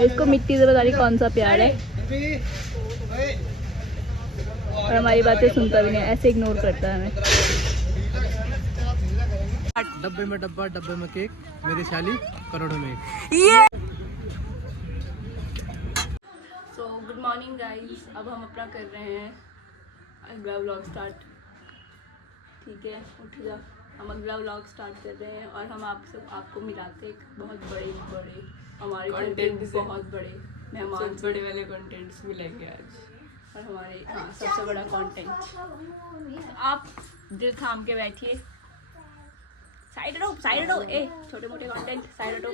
इसको मिट्टी से पता नहीं कौन सा प्यार है और हमारी बातें सुनता भी नहीं, ऐसे इग्नोर करता है हमें। डब्बे में डब्बा, डब्बे में केक, मेरी शाली करोड़ों में ये सो गुड मॉर्निंग गाइस, अब हम अपना कर रहे हैं अगला व्लॉग स्टार्ट। ठीक है, उठ जा। हम अगला व्लॉग स्टार्ट कर रहे हैं और हम आपको मिलाते एक बहुत बड़े हमारे कंटेंट, बहुत बड़े मेहमान, बड़े वाले कंटेंट्स मिलेंगे आज और हमारे सबसे बड़ा कंटेंट। आप दिल थाम के बैठिए, साइड हटो ए छोटे मोटे कंटेंट साइड हटो।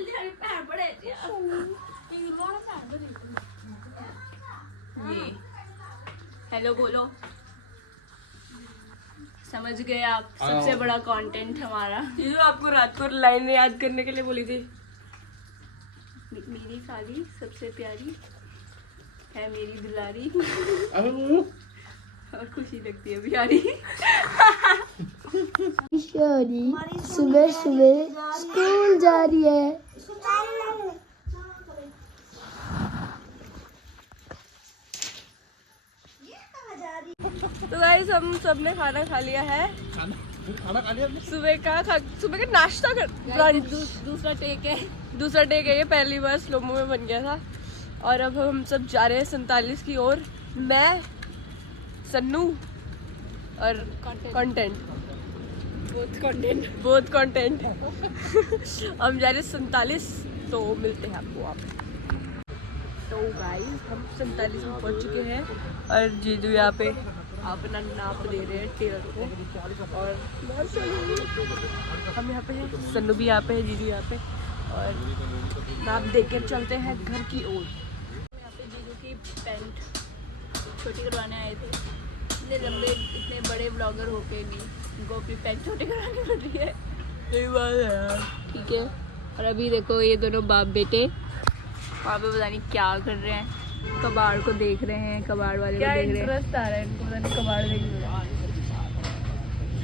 ये हेलो बोलो, समझ गए आप? सबसे बड़ा कंटेंट हमारा। ये जो आपको रात को लाइन याद करने के लिए बोली थी, मेरी साली सबसे प्यारी है, मेरी दुलारी और खुशी लगती है प्यारी। सुबह सुबह स्कूल जा रही है। तो गाइस हम सब ने खाना खा लिया है। खाना खा लिया? सुबह का नाश्ता कर दूसरा टेक है, दूसरा डे गए, पहली बार स्लोमो में बन गया था। और अब हम सब जा रहे हैं 47 की ओर। मैं, सन्नू और कंटेंट, बहुत कंटेंट हम जा रहे हैं 47, तो मिलते हैं आपको वहाँ पे। तो गाइस हम 47 में पहुँच चुके हैं और जीजू यहाँ पे अपना नाप दे रहे हैं टेलर को। और हम यहाँ पे हैं, सन्नू भी यहाँ पे है, जीजू यहाँ पे, और नाप देकर चलते हैं घर की ओर। यहाँ पे जीजू की पैंट छोटी करवाने आए थे। इतने लंबे इतने बड़े ब्लॉगर होके भी उनको अपनी पैंट छोटी करवानी पड़ रही है। सही बात है यार। ठीक है, और अभी देखो ये दोनों बाप बेटे वहाँ पे पता नहीं क्या कर रहे हैं, कबाड़ को देख रहे हैं, कबाड़ वाले क्या को देख रहे हैं। इंटरेस्ट आ रहा है इनको, पता नहीं कबाड़ देख रहे हैं।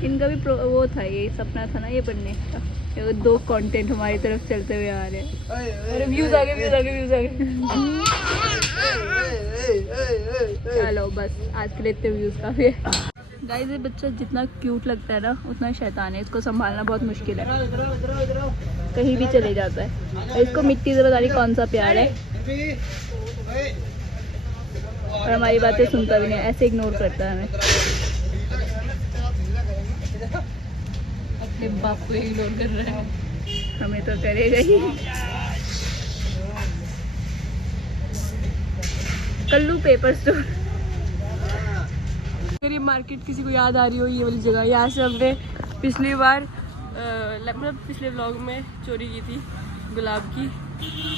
इनका भी वो था, ये सपना था ना ये बनने का। ये दो कंटेंट हमारी तरफ चलते हुए आ रहे हैं। अरे व्यूज आ गए। चलो बस आज के लिए इतने व्यूज काफी है। गाइस ये बच्चा जितना क्यूट लगता है ना उतना शैतान है, इसको संभालना बहुत मुश्किल है, कहीं भी चले जाता है। और इसको मिट्टी से पता नहीं कौन सा प्यार है और हमारी बातें सुनता भी नहीं, ऐसे इग्नोर करता है हमें। अपने बाप को इग्नोर कर रहा है, हमें तो करेगा ही। Kullu paper store. अगर ये मार्केट किसी को याद आ रही हो, ये वाली जगह, यहाँ से हमने पिछली बार मतलब पिछले व्लॉग में चोरी की थी गुलाब की।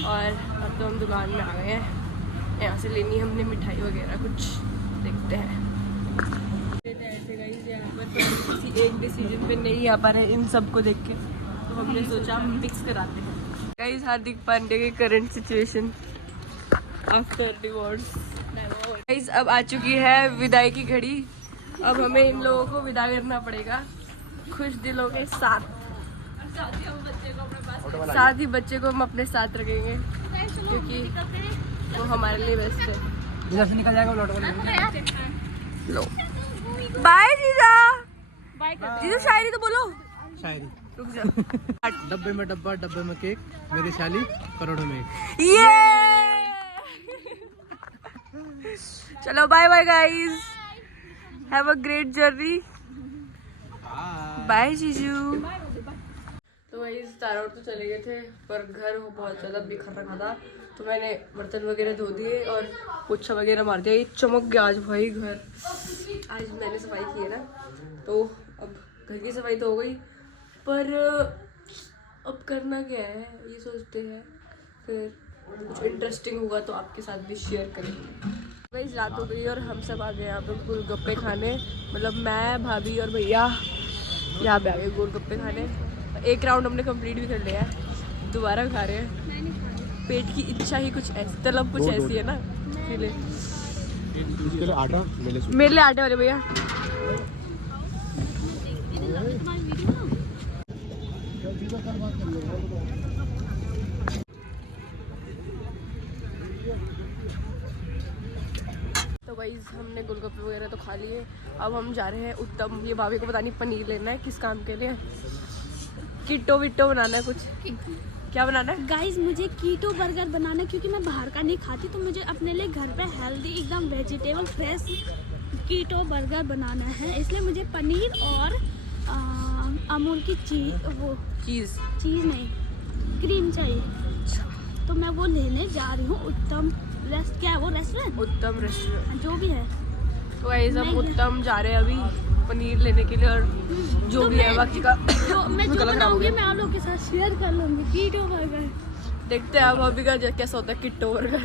और अब तो हम दुकान में आ गए हैं, यहाँ से लेनी हमने मिठाई वगैरह कुछ, देखते हैं। ऐसे गाइस यहाँ पर तो किसी एक डिसीजन पे नहीं आ पा रहे इन सब को देख के, तो हमने सोचा हम मिक्स कराते हैं। गाइस हार्दिक पांडे के current situation after divorce. Guys अब आ चुकी है विदाई की घड़ी, अब हमें इन लोगों को विदा करना पड़ेगा खुश दिलों के साथ। साथ ही बच्चे को हम अपने साथ रखेंगे क्योंकि वो हमारे लिए बेस्ट है। निकल जाएगा लो बाय जीजा। जीजा शायरी तो बोलो। शायरी। रुक जा। डब्बे में डब्बा, डब्बे में केक, मेरी शाली करोड़ों में ये चलो bye bye guys, have a great journey, bye जीजू। तो गाइस तारा तो चले गए थे पर घर वो बहुत ज़्यादा बिखर रखा था, तो मैंने बर्तन वगैरह धो दिए और पोछा वगैरह मार दिया। ये चमक गया आज भाई घर, आज मैंने सफाई की है ना, तो अब घर की सफाई तो हो गई, पर अब करना क्या है ये सोचते हैं, फिर कुछ इंटरेस्टिंग होगा तो आपके साथ भी शेयर करेंगे। गाइस रात हो गई और हम सब आ गए यहाँ पे गोलगप्पे खाने, मतलब मैं, भाभी और भैया यहाँ पे आ गए गोलगप्पे खाने। एक राउंड हमने कंप्लीट भी कर लिया है, दोबारा खा रहे हैं। पेट की इच्छा ही कुछ ऐसी, तलब कुछ ऐसी है ना, इसलिए आटा मेरे लिए आटे वाले भैया। तो गाइस हमने गोलगप्पे वगैरह तो खा लिए, अब हम जा रहे हैं उत्तम। ये भाभी को पता नहीं पनीर लेना है किस काम के लिए, किट्टो विट्टो बनाना है कुछ। क्या बनाना है गाइस? मुझे कीटो बर्गर बनाना है क्योंकि मैं बाहर का नहीं खाती, तो मुझे अपने लिए घर पे हेल्दी एकदम वेजिटेबल फ्रेश कीटो बर्गर बनाना है। इसलिए मुझे पनीर और अमूल की चीज़ नहीं क्रीम चाहिए। तो मैं वो लेने जा रही हूँ उत्तम क्या है वो रेस्टोरेंट? उत्तम रेस्टोरेंट जो भी है। तो गाइस हम उत्तम जा रहे हैं अभी पनीर लेने के लिए, और जो भी है बाकी का तो मैं जो गला खराब हो बनाऊंगी गया। मैं आप लोगों के साथ शेयर कर लूँगी कीटो बर्गर। देखते हैं अब अभी का कैसा होता है किट्टो बर्गर।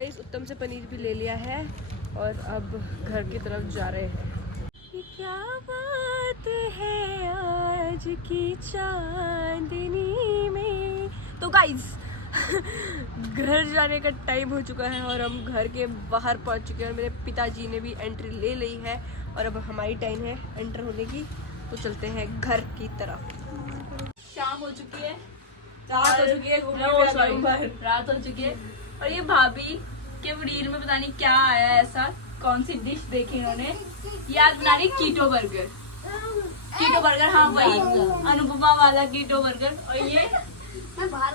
इस उत्तम से पनीर भी ले लिया है और अब घर की तरफ जा रहे हैं। क्या बात है आज की चांदनी में। तो गाइस घर जाने का टाइम हो चुका है और हम घर के बाहर पहुंच चुके हैं और मेरे पिताजी ने भी एंट्री ले ली है और अब हमारी टाइम है एंटर होने की। तो चलते हैं घर की तरफ। शाम हो चुकी है, रात हो चुकी है, रात हो चुकी है और ये भाभी के रील में पता नहीं क्या आया है, ऐसा कौन सी डिश देखी इन्होंने, याद बना रही कीटो बर्गर। कीटो बर्गर, हाँ वही अनुपमा वाला कीटो बर्गर। और ये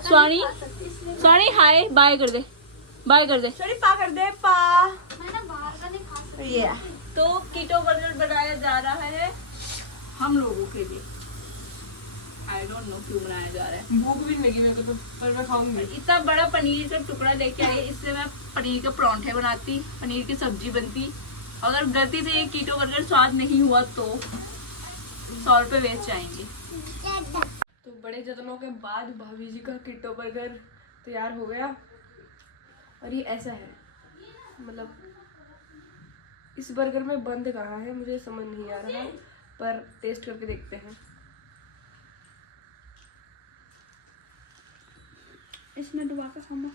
स्वानी हाय बाय कर दे, बाय कर दे, सॉरी पा कर दे पा। मैं ना बाहर का नहीं खा सकती। ये तो कीटो बर्गर बनाया जा रहा है हम लोगों के लिए। आई डोंट नो क्यों बनाया जा रहा है, भूख भी नहीं लगी मेरे को तो, पर मैं खाऊंगी। इतना बड़ा पनीर का टुकड़ा लेके आई, इससे मैं पनीर के परांठे बनाती, पनीर की सब्जी बनती। अगर गलती से ये कीटो बर्गर स्वाद नहीं हुआ तो 100 रुपये वेस्ट जाएंगे। तो बड़े जतनों के बाद भाभी जी का कीटो बर्गर तैयार हो गया और ये ऐसा है, मतलब इस बर्गर में बंद कहाँ है मुझे समझ नहीं आ रहा, पर टेस्ट करके देखते हैं। इसमें डुबा कर खाना।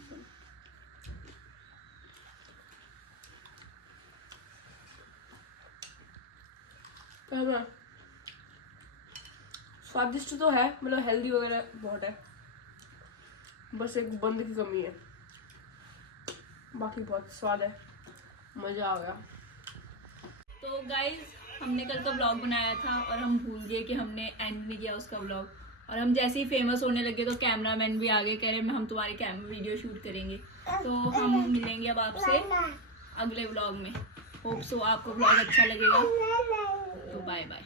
स्वादिष्ट तो है, मतलब हेल्दी वगैरह बहुत है, बस एक बंद की कमी है, बाकी बहुत स्वाद है, मजा आ गया। तो गाइज हमने कल का ब्लॉग बनाया था और हम भूल गए कि हमने एंड नहीं किया उसका ब्लॉग, और हम जैसे ही फेमस होने लगे तो कैमरामैन भी आगे कह रहे हम तुम्हारे वीडियो शूट करेंगे। तो हम मिलेंगे अब आपसे अगले ब्लॉग में। होप सो आपको ब्लॉग अच्छा लगेगा। तो बाय बाय।